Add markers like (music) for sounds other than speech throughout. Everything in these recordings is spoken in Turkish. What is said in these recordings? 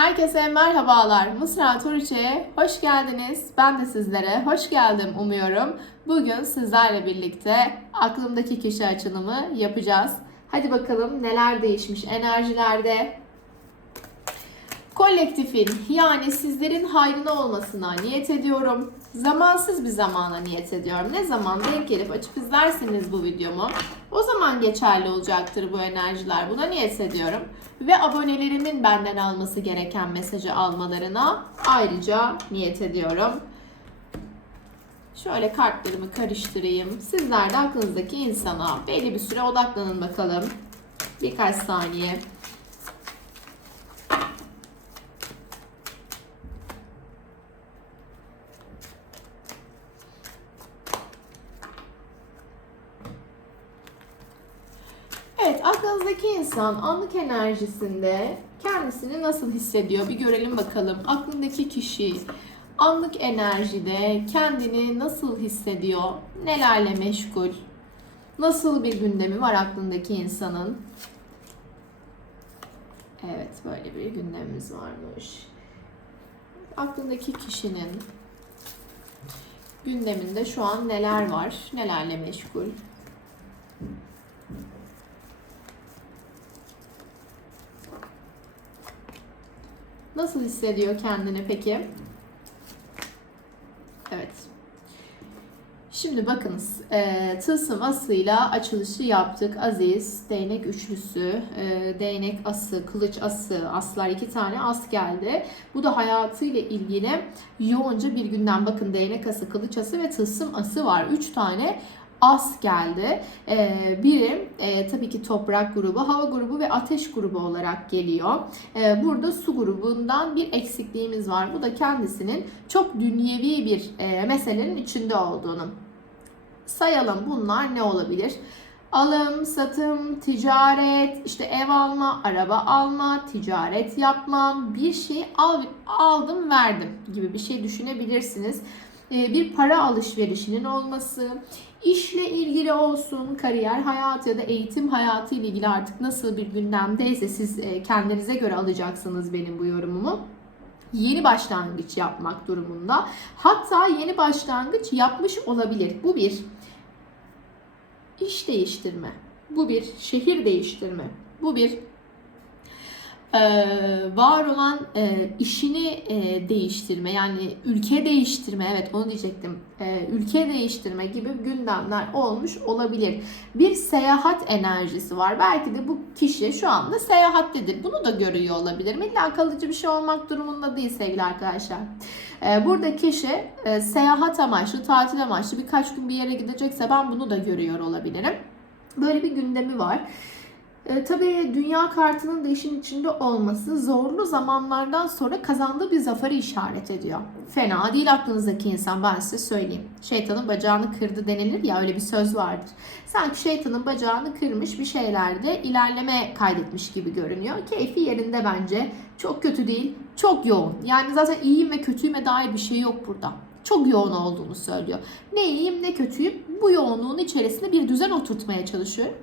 Herkese merhabalar. Mısra Turiçe'ye hoş geldiniz. Ben de sizlere hoş geldim umuyorum. Bugün sizlerle birlikte aklımdaki kişi açılımı yapacağız. Hadi bakalım neler değişmiş enerjilerde. Kolektifin yani sizlerin hayrına olmasına niyet ediyorum. Zamansız bir zamana niyet ediyorum. Ne zaman denk gelip açıp izlerseniz bu videomu o zaman geçerli olacaktır bu enerjiler. Buna niyet ediyorum. Ve abonelerimin benden alması gereken mesajı almalarına ayrıca niyet ediyorum. Şöyle kartlarımı karıştırayım. Sizler de aklınızdaki insana belli bir süre odaklanın bakalım. Birkaç saniye. Evet, aklınızdaki insan anlık enerjisinde kendisini nasıl hissediyor? Bir görelim bakalım. Aklındaki kişi anlık enerjide kendini nasıl hissediyor? Nelerle meşgul? Nasıl bir gündemi var aklındaki insanın? Evet, böyle bir gündemimiz varmış. Aklındaki kişinin gündeminde şu an neler var? Nelerle meşgul? Nasıl hissediyor kendini peki? Evet. Şimdi bakınız. E, tılsım asıyla açılışı yaptık. Aziz, değnek üçlüsü, e, değnek ası, kılıç ası, aslar iki tane as geldi. Bu da hayatıyla ilgili yoğunca bir günden bakın değnek ası, kılıç ası ve tılsım ası var. Üç tane as geldi. Ee, biri e, tabii ki toprak grubu, hava grubu ve ateş grubu olarak geliyor. Ee, burada su grubundan bir eksikliğimiz var. Bu da kendisinin çok dünyevi bir e, meselenin içinde olduğunu. Sayalım bunlar ne olabilir? Alım, satım, ticaret, işte ev alma, araba alma, ticaret yapmam, bir şey al, aldım verdim gibi bir şey düşünebilirsiniz. Ee, bir para alışverişinin olması, işle ilgili olsun, kariyer hayatı ya da eğitim hayatı ile ilgili artık nasıl bir gündemdeyse siz e, kendinize göre alacaksınız benim bu yorumumu yeni başlangıç yapmak durumunda. Hatta yeni başlangıç yapmış olabilir. Bu bir iş değiştirme. Bu bir şehir değiştirme. Bu bir e, var olan e, işini e, değiştirme yani ülke değiştirme evet onu diyecektim. E, ülke değiştirme gibi gündemler olmuş olabilir. Bir seyahat enerjisi var. Belki de bu kişi şu anda seyahattedir. Bunu da görüyor olabilir. İlla kalıcı bir şey olmak durumunda değil sevgili arkadaşlar. Burada kişi seyahat amaçlı tatil amaçlı birkaç gün bir yere gidecekse ben bunu da görüyor olabilirim. Böyle bir gündemi var e, tabii dünya kartının da işin içinde olması zorlu zamanlardan sonra kazandığı bir zaferi işaret ediyor. Fena değil aklınızdaki insan ben size söyleyeyim. Şeytanın bacağını kırdı denilir ya öyle bir söz vardır. Sanki şeytanın bacağını kırmış bir şeylerde ilerleme kaydetmiş gibi görünüyor. Keyfi yerinde bence. Çok kötü değil, çok yoğun. Yani zaten iyiyim ve kötüyüme dair bir şey yok burada çok yoğun olduğunu söylüyor. Ne iyiyim ne kötüyüm bu yoğunluğun içerisinde bir düzen oturtmaya çalışıyorum.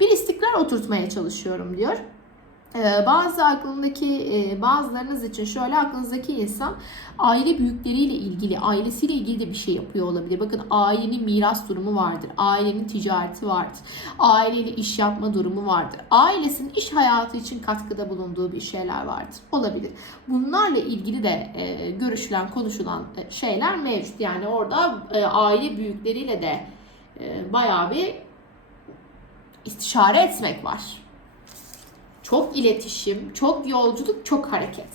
Bir istikrar oturtmaya çalışıyorum diyor. Ee, bazı aklındaki e, bazılarınız için şöyle aklınızdaki insan aile büyükleriyle ilgili, ailesiyle ilgili de bir şey yapıyor olabilir. Bakın ailenin miras durumu vardır. Ailenin ticareti vardır. Aileyle iş yapma durumu vardır. Ailesinin iş hayatı için katkıda bulunduğu bir şeyler vardır. Olabilir. Bunlarla ilgili de e, görüşülen, konuşulan e, şeyler mevcut. Yani orada aile büyükleriyle de bayağı bir istişare etmek var. Çok iletişim, çok yolculuk, çok hareket.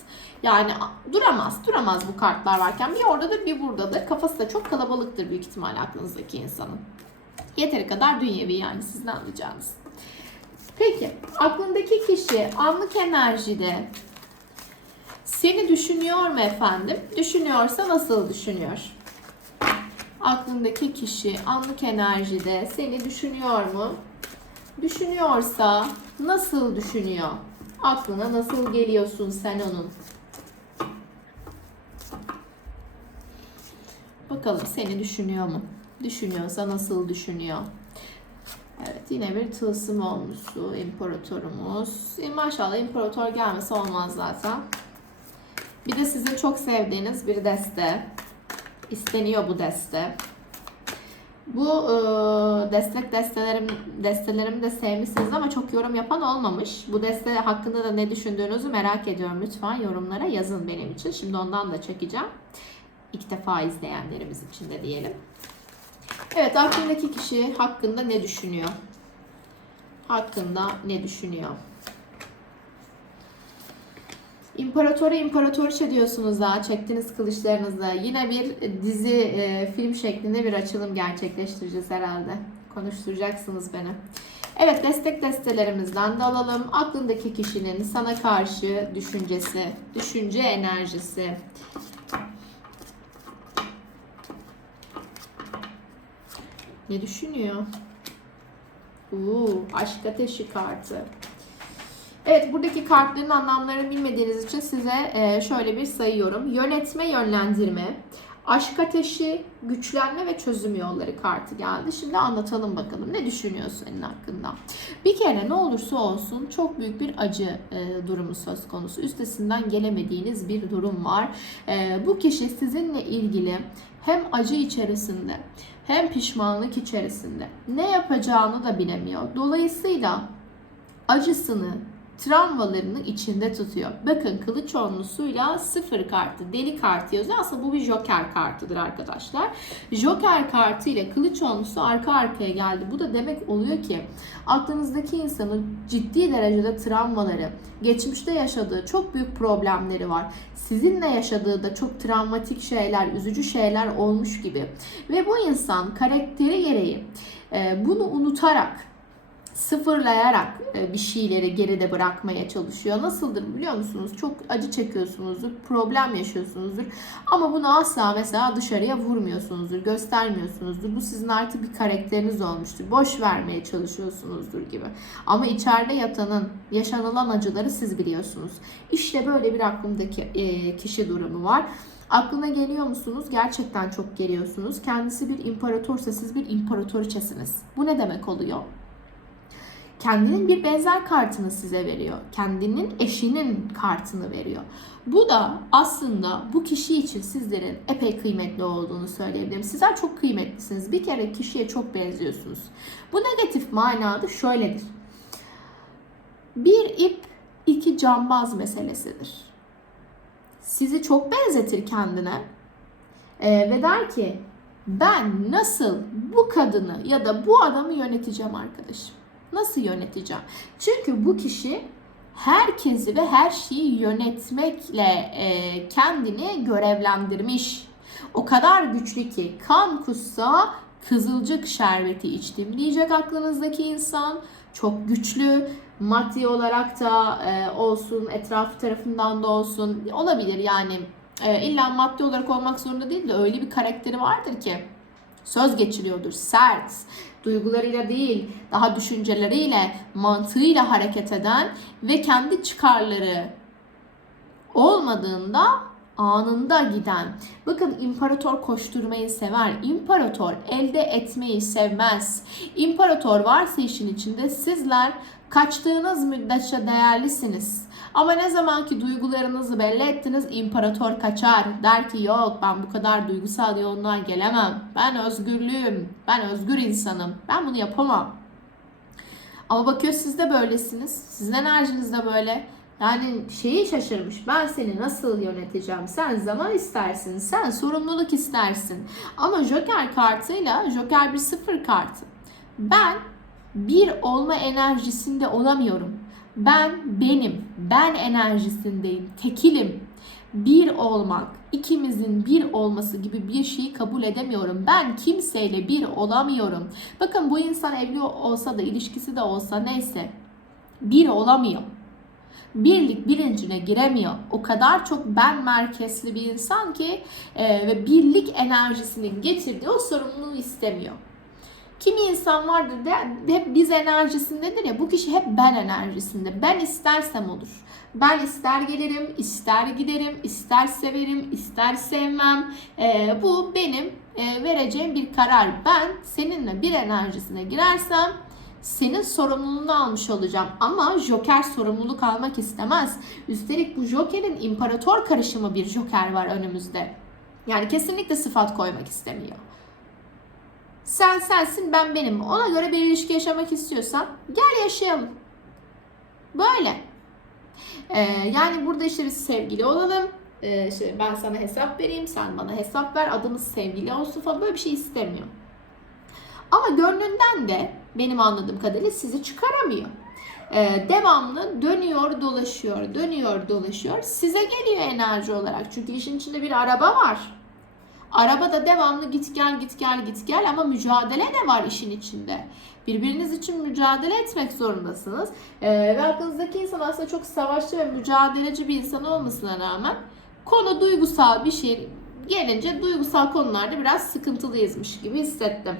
Yani duramaz, duramaz bu kartlar varken. Bir oradadır, bir buradadır. Kafası da çok kalabalıktır büyük ihtimal aklınızdaki insanın. Yeteri kadar dünyevi yani sizin anlayacağınız. Peki, aklındaki kişi anlık enerjide seni düşünüyor mu efendim? Düşünüyorsa nasıl düşünüyor? Aklındaki kişi anlık enerjide seni düşünüyor mu? Düşünüyorsa nasıl düşünüyor? Aklına nasıl geliyorsun sen onun? Bakalım seni düşünüyor mu? Düşünüyorsa nasıl düşünüyor? Evet yine bir tılsım olmuş su imparatorumuz. E, maşallah imparator gelmese olmaz zaten. Bir de sizin çok sevdiğiniz bir deste. İsteniyor bu deste. Bu e, destek destelerim destelerimi de sevmişsiniz ama çok yorum yapan olmamış. Bu deste hakkında da ne düşündüğünüzü merak ediyorum. Lütfen yorumlara yazın benim için. Şimdi ondan da çekeceğim. İlk defa izleyenlerimiz için de diyelim. Evet aklındaki kişi hakkında ne düşünüyor? Hakkında ne düşünüyor? İmparatora imparatoriçe diyorsunuz daha çektiniz kılıçlarınızla. Yine bir dizi e, film şeklinde bir açılım gerçekleştireceğiz herhalde. Konuşturacaksınız beni. Evet destek destelerimizden de alalım. Aklındaki kişinin sana karşı düşüncesi, düşünce enerjisi. Ne düşünüyor? Uuu aşk ateşi kartı. Evet buradaki kartların anlamlarını bilmediğiniz için size e, şöyle bir sayıyorum. Yönetme, yönlendirme, aşk ateşi, güçlenme ve çözüm yolları kartı geldi. Şimdi anlatalım bakalım ne düşünüyorsun senin hakkında. Bir kere ne olursa olsun çok büyük bir acı e, durumu söz konusu. Üstesinden gelemediğiniz bir durum var. E, bu kişi sizinle ilgili hem acı içerisinde hem pişmanlık içerisinde ne yapacağını da bilemiyor. Dolayısıyla acısını, travmalarını içinde tutuyor. Bakın kılıç onlusuyla sıfır kartı, deli kartı yazıyor. Aslında bu bir joker kartıdır arkadaşlar. Joker kartı ile kılıç onlusu arka arkaya geldi. Bu da demek oluyor ki aklınızdaki insanın ciddi derecede travmaları, geçmişte yaşadığı çok büyük problemleri var. Sizinle yaşadığı da çok travmatik şeyler, üzücü şeyler olmuş gibi. Ve bu insan karakteri gereği e, bunu unutarak sıfırlayarak e, bir şeyleri geride bırakmaya çalışıyor. Nasıldır biliyor musunuz? Çok acı çekiyorsunuzdur, problem yaşıyorsunuzdur. Ama bunu asla mesela dışarıya vurmuyorsunuzdur, göstermiyorsunuzdur. Bu sizin artık bir karakteriniz olmuştur. Boş vermeye çalışıyorsunuzdur gibi. Ama içeride yatanın, yaşanılan acıları siz biliyorsunuz. İşte böyle bir aklımdaki e, kişi durumu var. Aklına geliyor musunuz? Gerçekten çok geliyorsunuz. Kendisi bir imparatorsa siz bir imparatoriçesiniz. Bu ne demek oluyor? Kendinin bir benzer kartını size veriyor. Kendinin eşinin kartını veriyor. Bu da aslında bu kişi için sizlerin epey kıymetli olduğunu söyleyebilirim. Sizler çok kıymetlisiniz. Bir kere kişiye çok benziyorsunuz. Bu negatif manada şöyledir. Bir ip iki cambaz meselesidir. Sizi çok benzetir kendine ee, ve der ki ben nasıl bu kadını ya da bu adamı yöneteceğim arkadaşım. Nasıl yöneteceğim? Çünkü bu kişi herkesi ve her şeyi yönetmekle e, kendini görevlendirmiş. O kadar güçlü ki kan kussa kızılcık şerbeti içtim diyecek aklınızdaki insan. Çok güçlü, maddi olarak da e, olsun, etraf tarafından da olsun olabilir yani. E, illa maddi olarak olmak zorunda değil de öyle bir karakteri vardır ki söz geçiriyordur. Sert, duygularıyla değil, daha düşünceleriyle, mantığıyla hareket eden ve kendi çıkarları olmadığında anında giden. Bakın imparator koşturmayı sever. İmparator elde etmeyi sevmez. İmparator varsa işin içinde sizler kaçtığınız müddetçe değerlisiniz. Ama ne zaman ki duygularınızı belli ettiniz imparator kaçar. Der ki yok ben bu kadar duygusal yoğunluğa gelemem. Ben özgürlüğüm. Ben özgür insanım. Ben bunu yapamam. Ama bakıyor siz de böylesiniz. Sizin enerjiniz de böyle. Yani şeyi şaşırmış. Ben seni nasıl yöneteceğim? Sen zaman istersin. Sen sorumluluk istersin. Ama Joker kartıyla Joker bir sıfır kartı. Ben bir olma enerjisinde olamıyorum. Ben benim, ben enerjisindeyim, tekilim. Bir olmak, ikimizin bir olması gibi bir şeyi kabul edemiyorum. Ben kimseyle bir olamıyorum. Bakın bu insan evli olsa da, ilişkisi de olsa neyse bir olamıyor. Birlik bilincine giremiyor. O kadar çok ben merkezli bir insan ki e, ve birlik enerjisinin getirdiği o sorumluluğu istemiyor. Kimi insan vardır de hep biz enerjisindedir ya bu kişi hep ben enerjisinde. Ben istersem olur. Ben ister gelirim, ister giderim, ister severim, ister sevmem. Ee, bu benim e, vereceğim bir karar. Ben seninle bir enerjisine girersem senin sorumluluğunu almış olacağım. Ama Joker sorumluluk almak istemez. Üstelik bu Joker'in imparator karışımı bir Joker var önümüzde. Yani kesinlikle sıfat koymak istemiyor. Sen sensin ben benim. Ona göre bir ilişki yaşamak istiyorsan gel yaşayalım. Böyle. Ee, yani burada işte biz sevgili olalım. Ee, işte ben sana hesap vereyim, sen bana hesap ver, adımız sevgili olsun falan böyle bir şey istemiyor. Ama gönlünden de benim anladığım kadarıyla sizi çıkaramıyor. Ee, devamlı dönüyor, dolaşıyor, dönüyor, dolaşıyor. Size geliyor enerji olarak. Çünkü işin içinde bir araba var. Arabada devamlı git gel git gel git gel ama mücadele de var işin içinde. Birbiriniz için mücadele etmek zorundasınız. Ee, ve aklınızdaki insan aslında çok savaşçı ve mücadeleci bir insan olmasına rağmen konu duygusal bir şey gelince duygusal konularda biraz sıkıntılıyızmış gibi hissettim.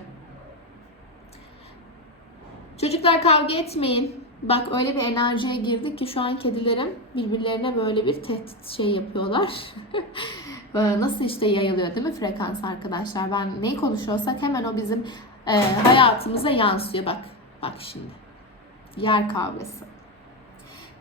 Çocuklar kavga etmeyin. Bak öyle bir enerjiye girdik ki şu an kedilerim birbirlerine böyle bir tehdit şey yapıyorlar. (laughs) Böyle Nasıl işte yayılıyor değil mi frekans arkadaşlar? Ben neyi konuşuyorsak hemen o bizim e, hayatımıza yansıyor. Bak, bak şimdi. Yer kavgası.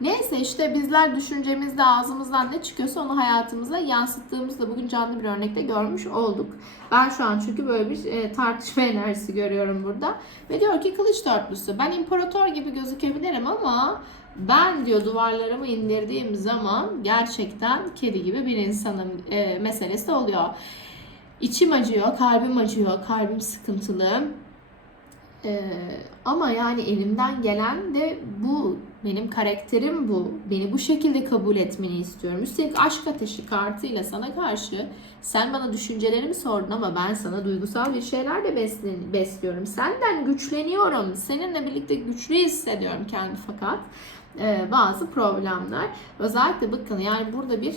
Neyse işte bizler düşüncemizde ağzımızdan ne çıkıyorsa onu hayatımıza yansıttığımızda bugün canlı bir örnekte görmüş olduk. Ben şu an çünkü böyle bir e, tartışma (laughs) enerjisi görüyorum burada. Ve diyor ki kılıç dörtlüsü ben imparator gibi gözükebilirim ama ben diyor duvarlarımı indirdiğim zaman gerçekten kedi gibi bir insanın e, meselesi oluyor. İçim acıyor, kalbim acıyor, kalbim sıkıntılı. Ee, ama yani elimden gelen de bu. Benim karakterim bu. Beni bu şekilde kabul etmeni istiyorum. Üstelik aşk ateşi kartıyla sana karşı sen bana düşüncelerimi sordun ama ben sana duygusal bir şeyler de besliyorum. Senden güçleniyorum. Seninle birlikte güçlü hissediyorum kendi fakat e, bazı problemler. Özellikle bakın yani burada bir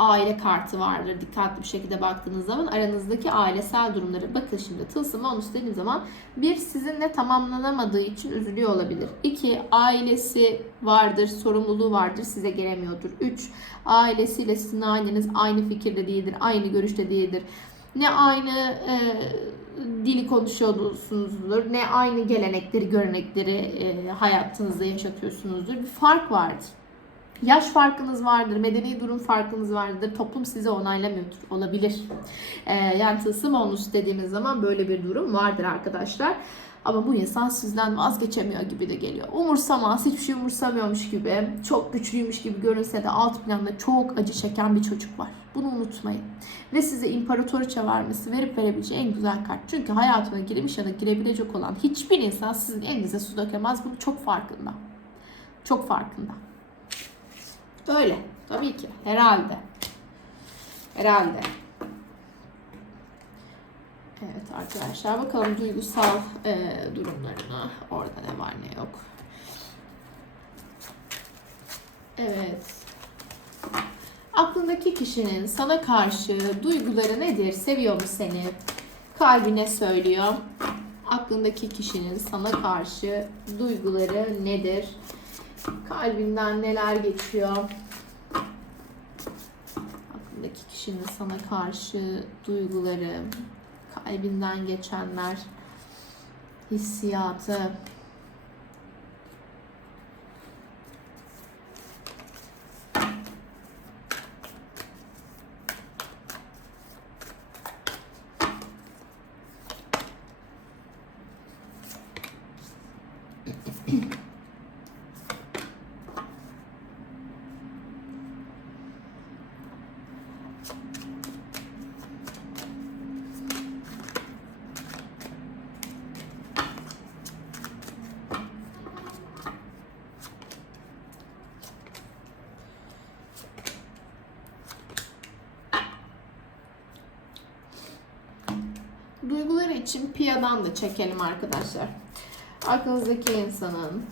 aile kartı vardır. Dikkatli bir şekilde baktığınız zaman aranızdaki ailesel durumları bakın şimdi tılsım onu dediğim zaman bir sizinle tamamlanamadığı için üzülüyor olabilir. İki ailesi vardır, sorumluluğu vardır, size gelemiyordur. Üç ailesiyle sizin aileniz aynı fikirde değildir, aynı görüşte değildir. Ne aynı e, dili konuşuyorsunuzdur, ne aynı gelenekleri, görenekleri e, hayatınızda yaşatıyorsunuzdur. Bir fark vardır. Yaş farkınız vardır, medeni durum farkınız vardır, toplum sizi onaylamıyordur, olabilir. Ee, yani tılsım onus dediğimiz zaman böyle bir durum vardır arkadaşlar. Ama bu insan sizden vazgeçemiyor gibi de geliyor. Umursamaz, hiçbir şey umursamıyormuş gibi, çok güçlüymüş gibi görünse de alt planda çok acı çeken bir çocuk var. Bunu unutmayın. Ve size imparatoriçe vermesi, verip verebileceği en güzel kart. Çünkü hayatına girmiş ya da girebilecek olan hiçbir insan sizin elinize su dökemez. Bunu çok farkında. Çok farkında. Öyle. Tabii ki. Herhalde. Herhalde. Evet arkadaşlar bakalım duygusal e, durumlarına. Orada ne var ne yok. Evet. Aklındaki kişinin sana karşı duyguları nedir? Seviyor mu seni? Kalbine söylüyor. Aklındaki kişinin sana karşı duyguları nedir? Kalbinden neler geçiyor? Aklındaki kişinin sana karşı duyguları, kalbinden geçenler, hissiyatı. Duyguları için piyadan da çekelim arkadaşlar. Aklınızdaki insanın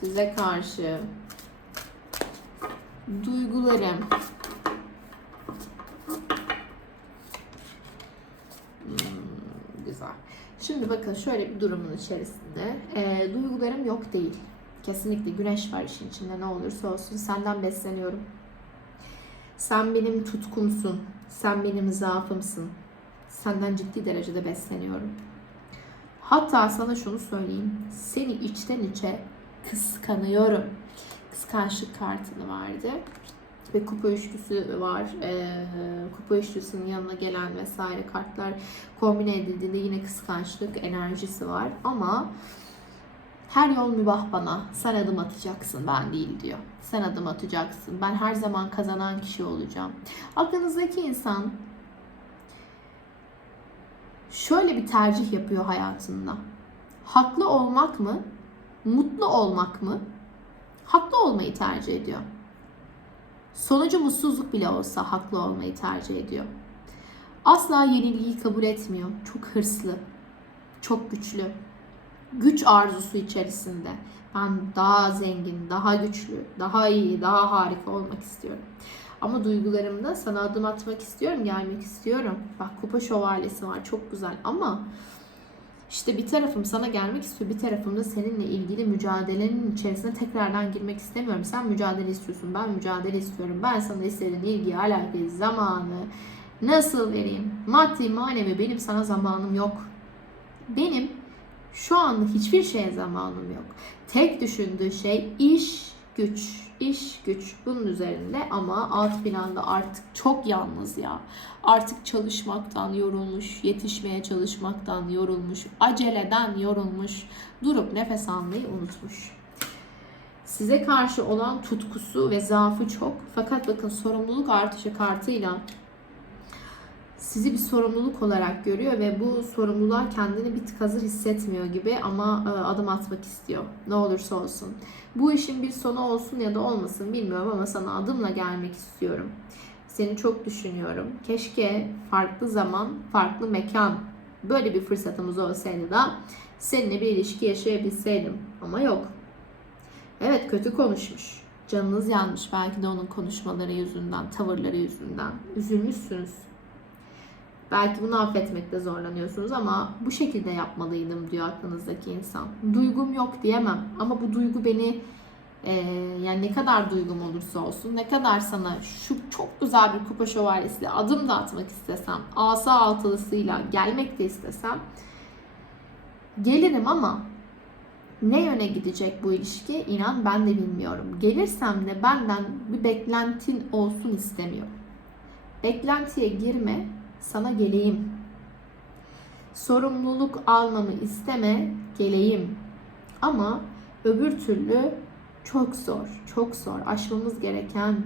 size karşı duyguları Hmm, güzel. Şimdi bakın şöyle bir durumun içerisinde. Ee, duygularım yok değil. Kesinlikle güneş var işin içinde ne olursa olsun. Senden besleniyorum. Sen benim tutkumsun. Sen benim zaafımsın. Senden ciddi derecede besleniyorum. Hatta sana şunu söyleyeyim. Seni içten içe kıskanıyorum. Kıskançlık kartını verdi. Ve kupa üçlüsü var. Ee, kupa üçlüsünün yanına gelen vesaire kartlar kombine edildiğinde yine kıskançlık enerjisi var. Ama her yol mübah bana. Sen adım atacaksın ben değil diyor. Sen adım atacaksın. Ben her zaman kazanan kişi olacağım. Aklınızdaki insan şöyle bir tercih yapıyor hayatında. Haklı olmak mı? Mutlu olmak mı? Haklı olmayı tercih ediyor. Sonucu mutsuzluk bile olsa haklı olmayı tercih ediyor. Asla yenilgiyi kabul etmiyor. Çok hırslı. Çok güçlü. Güç arzusu içerisinde. Ben daha zengin, daha güçlü, daha iyi, daha harika olmak istiyorum. Ama duygularımda sana adım atmak istiyorum, gelmek istiyorum. Bak kupa şövalyesi var çok güzel ama işte bir tarafım sana gelmek istiyor, bir tarafım da seninle ilgili mücadelenin içerisine tekrardan girmek istemiyorum. Sen mücadele istiyorsun, ben mücadele istiyorum. Ben sana istediğin ilgi, alakayı, zamanı nasıl vereyim? Maddi, manevi benim sana zamanım yok. Benim şu anda hiçbir şeye zamanım yok. Tek düşündüğü şey iş, güç, iş, güç bunun üzerinde ama alt planda artık çok yalnız ya. Artık çalışmaktan yorulmuş, yetişmeye çalışmaktan yorulmuş, aceleden yorulmuş, durup nefes almayı unutmuş. Size karşı olan tutkusu ve zaafı çok. Fakat bakın sorumluluk artışı kartıyla sizi bir sorumluluk olarak görüyor ve bu sorumluluğa kendini bir tık hazır hissetmiyor gibi ama e, adım atmak istiyor. Ne olursa olsun. Bu işin bir sonu olsun ya da olmasın bilmiyorum ama sana adımla gelmek istiyorum. Seni çok düşünüyorum. Keşke farklı zaman, farklı mekan böyle bir fırsatımız olsaydı da seninle bir ilişki yaşayabilseydim. Ama yok. Evet kötü konuşmuş. Canınız yanmış belki de onun konuşmaları yüzünden, tavırları yüzünden. Üzülmüşsünüz. Belki bunu affetmekte zorlanıyorsunuz ama bu şekilde yapmalıydım diyor aklınızdaki insan. Duygum yok diyemem ama bu duygu beni e, yani ne kadar duygum olursa olsun, ne kadar sana şu çok güzel bir kupa şövalyesiyle adım da atmak istesem, asa altılısıyla gelmek de istesem gelirim ama ne yöne gidecek bu ilişki inan ben de bilmiyorum. Gelirsem de benden bir beklentin olsun istemiyorum. Beklentiye girme, sana geleyim. Sorumluluk almamı isteme, geleyim. Ama öbür türlü çok zor, çok zor. Aşmamız gereken,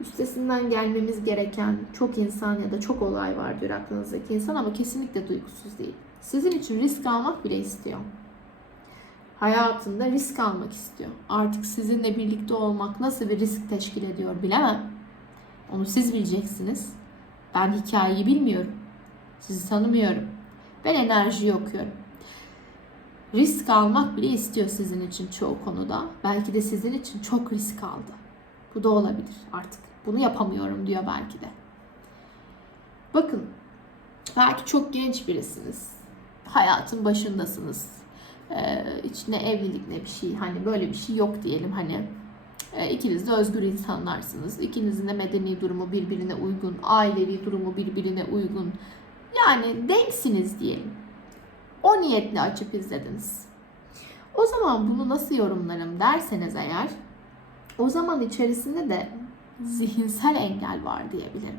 üstesinden gelmemiz gereken çok insan ya da çok olay var diyor aklınızdaki insan ama kesinlikle duygusuz değil. Sizin için risk almak bile istiyor. Hayatında risk almak istiyor. Artık sizinle birlikte olmak nasıl bir risk teşkil ediyor bilemem. Onu siz bileceksiniz. Ben hikayeyi bilmiyorum. Sizi tanımıyorum. Ben enerjiyi okuyorum. Risk almak bile istiyor sizin için çoğu konuda. Belki de sizin için çok risk aldı. Bu da olabilir artık. Bunu yapamıyorum diyor belki de. Bakın, belki çok genç birisiniz. Hayatın başındasınız. Ee, içine evlilik ne bir şey, hani böyle bir şey yok diyelim hani. Ee, ikiniz de özgür insanlarsınız. İkinizin de medeni durumu birbirine uygun, ailevi durumu birbirine uygun. Yani denksiniz diyelim. O niyetle açıp izlediniz. O zaman bunu nasıl yorumlarım derseniz eğer, o zaman içerisinde de zihinsel engel var diyebilirim.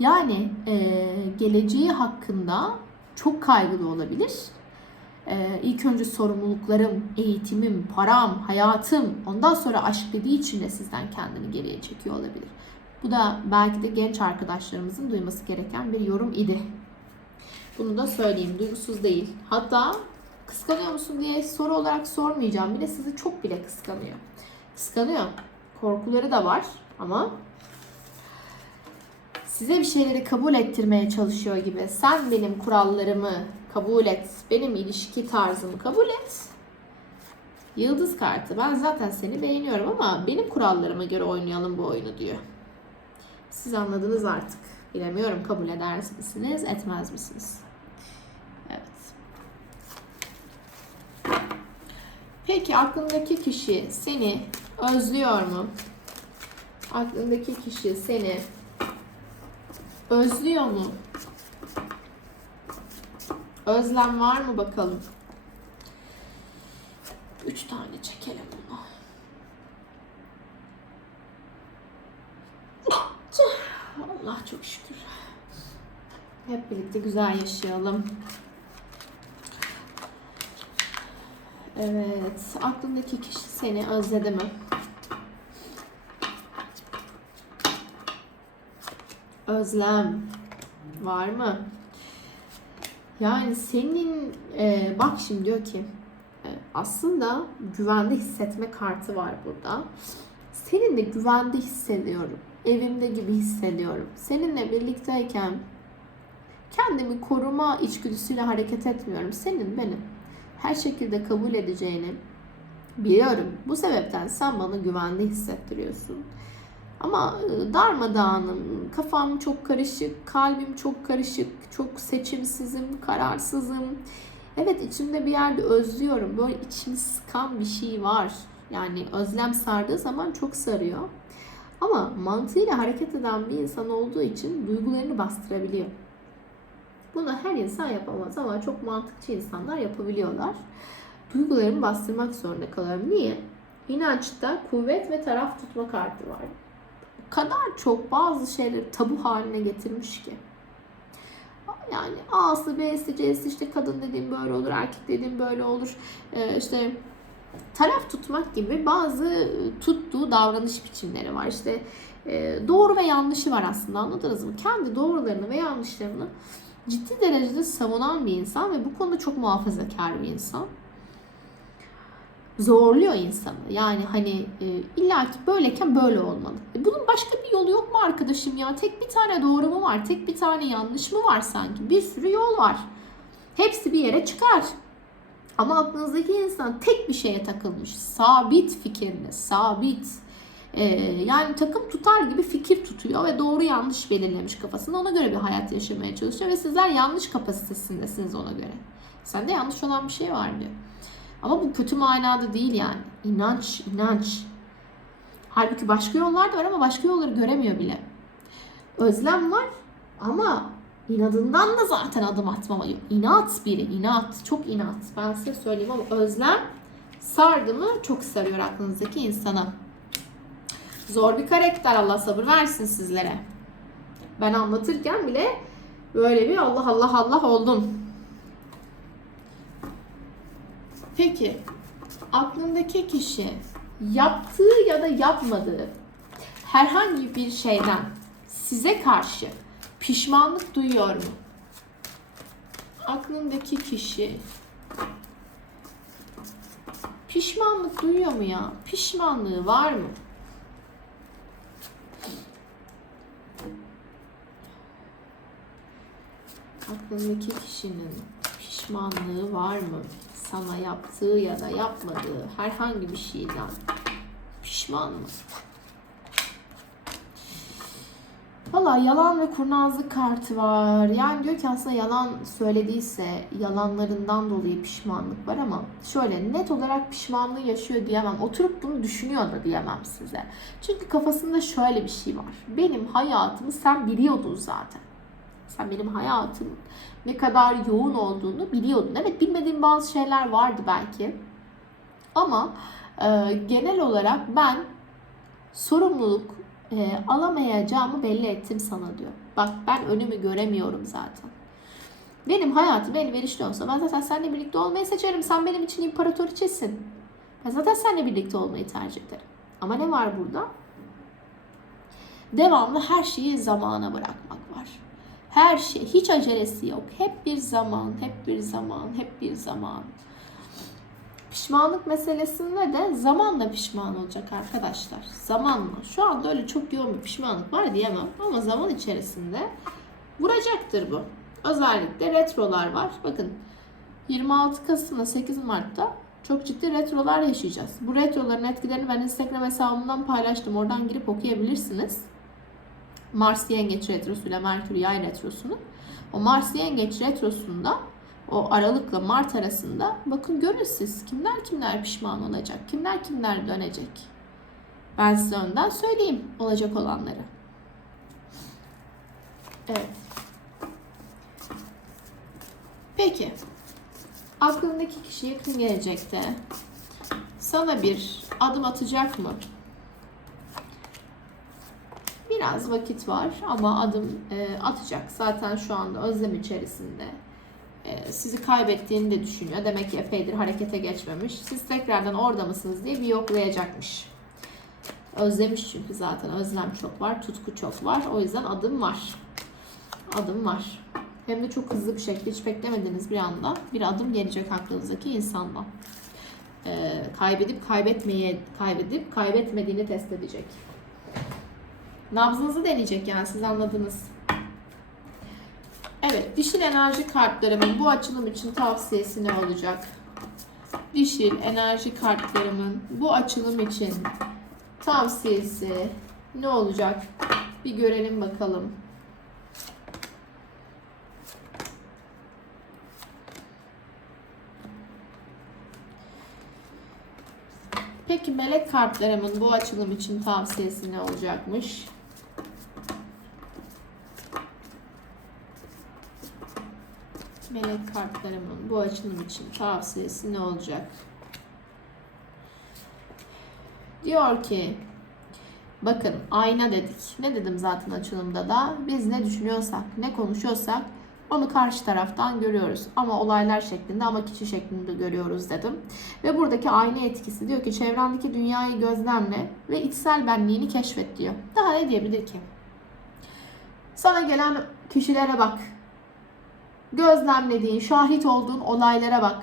Yani e, geleceği hakkında çok kaygılı olabilir. E, ilk önce sorumluluklarım, eğitimim, param, hayatım, ondan sonra aşk dediği için de sizden kendini geriye çekiyor olabilir. Bu da belki de genç arkadaşlarımızın duyması gereken bir yorum idi. Bunu da söyleyeyim. Duygusuz değil. Hatta kıskanıyor musun diye soru olarak sormayacağım. Bile sizi çok bile kıskanıyor. Kıskanıyor. Korkuları da var ama size bir şeyleri kabul ettirmeye çalışıyor gibi. Sen benim kurallarımı kabul et. Benim ilişki tarzımı kabul et. Yıldız kartı. Ben zaten seni beğeniyorum ama benim kurallarıma göre oynayalım bu oyunu diyor. Siz anladınız artık. Bilemiyorum kabul eder misiniz, etmez misiniz? Evet. Peki aklındaki kişi seni özlüyor mu? Aklındaki kişi seni özlüyor mu? Özlem var mı bakalım? Üç tane çekelim bunu. Allah çok şükür. Hep birlikte güzel yaşayalım. Evet, aklındaki kişi seni özledi mi? Özlem var mı? Yani senin e, bak şimdi diyor ki e, aslında güvende hissetme kartı var burada. Seninle güvende hissediyorum. Evimde gibi hissediyorum. Seninle birlikteyken kendimi koruma içgüdüsüyle hareket etmiyorum. Senin benim her şekilde kabul edeceğini biliyorum. Bu sebepten sen bana güvende hissettiriyorsun. Ama darmadağınım, kafam çok karışık, kalbim çok karışık, çok seçimsizim, kararsızım. Evet içimde bir yerde özlüyorum. Böyle içimi sıkan bir şey var. Yani özlem sardığı zaman çok sarıyor. Ama mantığıyla hareket eden bir insan olduğu için duygularını bastırabiliyor. Bunu her insan yapamaz ama çok mantıkçı insanlar yapabiliyorlar. Duygularımı bastırmak zorunda kalıyorum. Niye? İnançta kuvvet ve taraf tutma kartı var. Kadar çok bazı şeyleri tabu haline getirmiş ki. Yani A'sı, B'si, C'si işte kadın dediğim böyle olur, erkek dediğim böyle olur. Ee, işte taraf tutmak gibi bazı tuttuğu davranış biçimleri var. İşte e, doğru ve yanlışı var aslında anladınız mı? Kendi doğrularını ve yanlışlarını ciddi derecede savunan bir insan ve bu konuda çok muhafazakar bir insan. Zorluyor insanı. Yani hani e, illaki böyleyken böyle olmalı. E, bunun başka bir yolu yok mu arkadaşım ya? Tek bir tane doğru mu var? Tek bir tane yanlış mı var sanki? Bir sürü yol var. Hepsi bir yere çıkar. Ama aklınızdaki insan tek bir şeye takılmış. Sabit fikirli, sabit. Ee, yani takım tutar gibi fikir tutuyor ve doğru yanlış belirlemiş kafasında. Ona göre bir hayat yaşamaya çalışıyor ve sizler yanlış kapasitesindesiniz ona göre. Sende yanlış olan bir şey var diyor. Ama bu kötü manada değil yani. İnanç, inanç. Halbuki başka yollar da var ama başka yolları göremiyor bile. Özlem var ama inadından da zaten adım atmama. İnat biri, inat. Çok inat. Ben size söyleyeyim ama özlem sardı mı çok sarıyor aklınızdaki insana. Zor bir karakter Allah sabır versin sizlere. Ben anlatırken bile böyle bir Allah Allah Allah oldum. Peki aklındaki kişi yaptığı ya da yapmadığı herhangi bir şeyden size karşı pişmanlık duyuyor mu? Aklındaki kişi pişmanlık duyuyor mu ya? Pişmanlığı var mı? Aklındaki kişinin pişmanlığı var mı? Sana yaptığı ya da yapmadığı herhangi bir şeyden pişman mı? Valla yalan ve kurnazlık kartı var. Yani diyor ki aslında yalan söylediyse yalanlarından dolayı pişmanlık var ama şöyle net olarak pişmanlığı yaşıyor diyemem. Oturup bunu düşünüyor da diyemem size. Çünkü kafasında şöyle bir şey var. Benim hayatımı sen biliyordun zaten. Sen benim hayatım ne kadar yoğun olduğunu biliyordun. Evet bilmediğim bazı şeyler vardı belki. Ama e, genel olarak ben sorumluluk e, alamayacağımı belli ettim sana diyor. Bak ben önümü göremiyorum zaten. Benim hayatım elverişli olsa ben zaten seninle birlikte olmayı seçerim. Sen benim için imparatoriçesin. Ben zaten seninle birlikte olmayı tercih ederim. Ama ne var burada? Devamlı her şeyi zamana bırakmak var. Her şey, hiç acelesi yok. Hep bir zaman, hep bir zaman, hep bir zaman. Pişmanlık meselesinde de zamanla pişman olacak arkadaşlar. Zamanla. Şu anda öyle çok yoğun bir pişmanlık var diyemem. Ama zaman içerisinde vuracaktır bu. Özellikle retrolar var. Bakın 26 Kasım'la 8 Mart'ta çok ciddi retrolar yaşayacağız. Bu retroların etkilerini ben Instagram hesabımdan paylaştım. Oradan girip okuyabilirsiniz. Mars Yengeç retrosuyla Merkür Yay retrosunu. O Mars Yengeç retrosunda o Aralık'la Mart arasında bakın görün siz kimler kimler pişman olacak, kimler kimler dönecek. Ben size önden söyleyeyim olacak olanları. Evet. Peki. Aklındaki kişi yakın gelecekte sana bir adım atacak mı? Biraz vakit var ama adım e, atacak. Zaten şu anda özlem içerisinde. E, sizi kaybettiğini de düşünüyor. Demek ki epeydir harekete geçmemiş. Siz tekrardan orada mısınız diye bir yoklayacakmış. Özlemiş çünkü zaten özlem çok var, tutku çok var. O yüzden adım var. Adım var. Hem de çok hızlı bir şekilde hiç beklemediğiniz bir anda bir adım gelecek aklınızdaki insandan. Ee, kaybedip kaybetmeye kaybedip kaybetmediğini test edecek. Nabzınızı deneyecek yani siz anladınız. Evet, dişil enerji kartlarımın bu açılım için tavsiyesi ne olacak? Dişil enerji kartlarımın bu açılım için tavsiyesi ne olacak? Bir görelim bakalım. Peki melek kartlarımın bu açılım için tavsiyesi ne olacakmış? Melek kartlarımın bu açılım için tavsiyesi ne olacak? Diyor ki bakın ayna dedik. Ne dedim zaten açılımda da biz ne düşünüyorsak, ne konuşuyorsak onu karşı taraftan görüyoruz. Ama olaylar şeklinde ama kişi şeklinde görüyoruz dedim. Ve buradaki ayna etkisi diyor ki çevrendeki dünyayı gözlemle ve içsel benliğini keşfet diyor. Daha ne diyebilir ki? Sana gelen kişilere bak. Gözlemlediğin, şahit olduğun olaylara bak.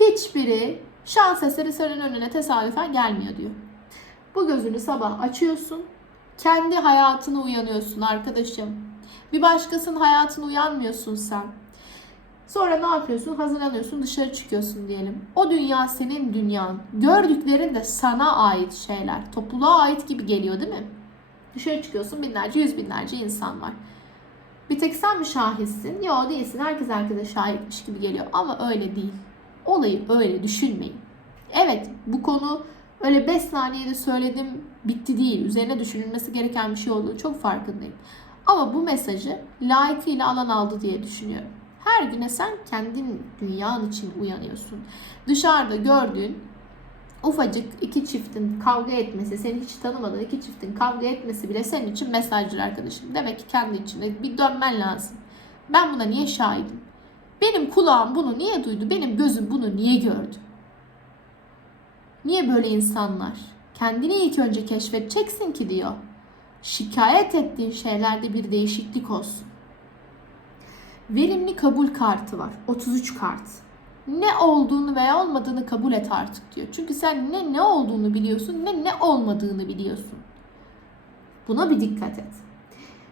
Hiçbiri şans eseri senin önüne tesadüfen gelmiyor diyor. Bu gözünü sabah açıyorsun. Kendi hayatına uyanıyorsun arkadaşım. Bir başkasının hayatına uyanmıyorsun sen. Sonra ne yapıyorsun? Hazırlanıyorsun, dışarı çıkıyorsun diyelim. O dünya senin dünyan. Gördüklerin de sana ait şeyler. Topluluğa ait gibi geliyor değil mi? Dışarı çıkıyorsun, binlerce, yüz binlerce insan var. Bir tek sen mi şahitsin? Yok değilsin. Herkes herkese şahitmiş gibi geliyor. Ama öyle değil. Olayı öyle düşünmeyin. Evet bu konu öyle 5 saniyede söyledim bitti değil. Üzerine düşünülmesi gereken bir şey olduğunu çok farkındayım. Ama bu mesajı layıkıyla alan aldı diye düşünüyorum. Her güne sen kendin dünyan için uyanıyorsun. Dışarıda gördüğün ufacık iki çiftin kavga etmesi, seni hiç tanımadığın iki çiftin kavga etmesi bile senin için mesajdır arkadaşım. Demek ki kendi içinde bir dönmen lazım. Ben buna niye şahidim? Benim kulağım bunu niye duydu? Benim gözüm bunu niye gördü? Niye böyle insanlar? Kendini ilk önce keşfedeceksin ki diyor. Şikayet ettiğin şeylerde bir değişiklik olsun. Verimli kabul kartı var. 33 kart. Ne olduğunu veya olmadığını kabul et artık diyor. Çünkü sen ne ne olduğunu biliyorsun ne ne olmadığını biliyorsun. Buna bir dikkat et.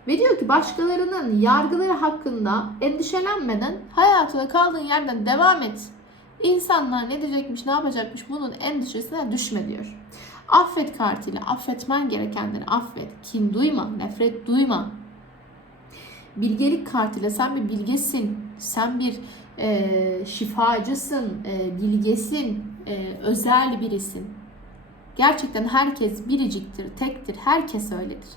Ve diyor ki başkalarının yargıları hakkında endişelenmeden hayatına kaldığın yerden devam et. İnsanlar ne diyecekmiş, ne yapacakmış bunun endişesine düşme diyor. Affet kartıyla affetmen gerekenleri affet. Kin duyma, nefret duyma. Bilgelik kartıyla sen bir bilgesin, sen bir e, şifacısın, e, bilgesin, e, özel birisin. Gerçekten herkes biriciktir, tektir, herkes öyledir.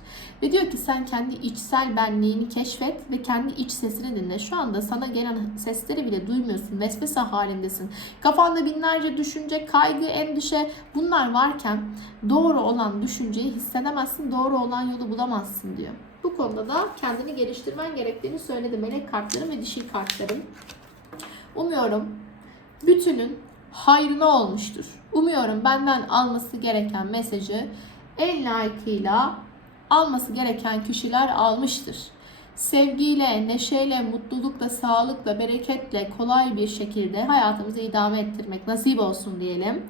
Ve diyor ki sen kendi içsel benliğini keşfet ve kendi iç sesini dinle. Şu anda sana gelen sesleri bile duymuyorsun, vesvese halindesin. Kafanda binlerce düşünce, kaygı, endişe bunlar varken doğru olan düşünceyi hissedemezsin, doğru olan yolu bulamazsın diyor. Bu konuda da kendini geliştirmen gerektiğini söyledi melek kartlarım ve dişil kartlarım. Umuyorum bütünün hayrına olmuştur. Umuyorum benden alması gereken mesajı en layıkıyla alması gereken kişiler almıştır. Sevgiyle, neşeyle, mutlulukla, sağlıkla, bereketle, kolay bir şekilde hayatımızı idame ettirmek nasip olsun diyelim.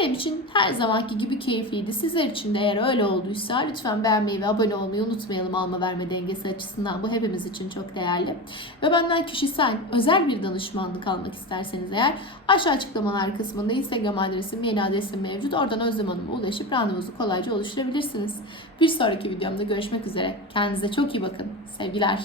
Benim için her zamanki gibi keyifliydi. Sizler için de eğer öyle olduysa lütfen beğenmeyi ve abone olmayı unutmayalım alma verme dengesi açısından. Bu hepimiz için çok değerli. Ve benden kişisel, özel bir danışmanlık almak isterseniz eğer aşağı açıklamalar kısmında Instagram adresim, mail adresim mevcut. Oradan Özlem Hanım'a ulaşıp randevunuzu kolayca oluşturabilirsiniz. Bir sonraki videomda görüşmek üzere. Kendinize çok iyi bakın. Sevgiler.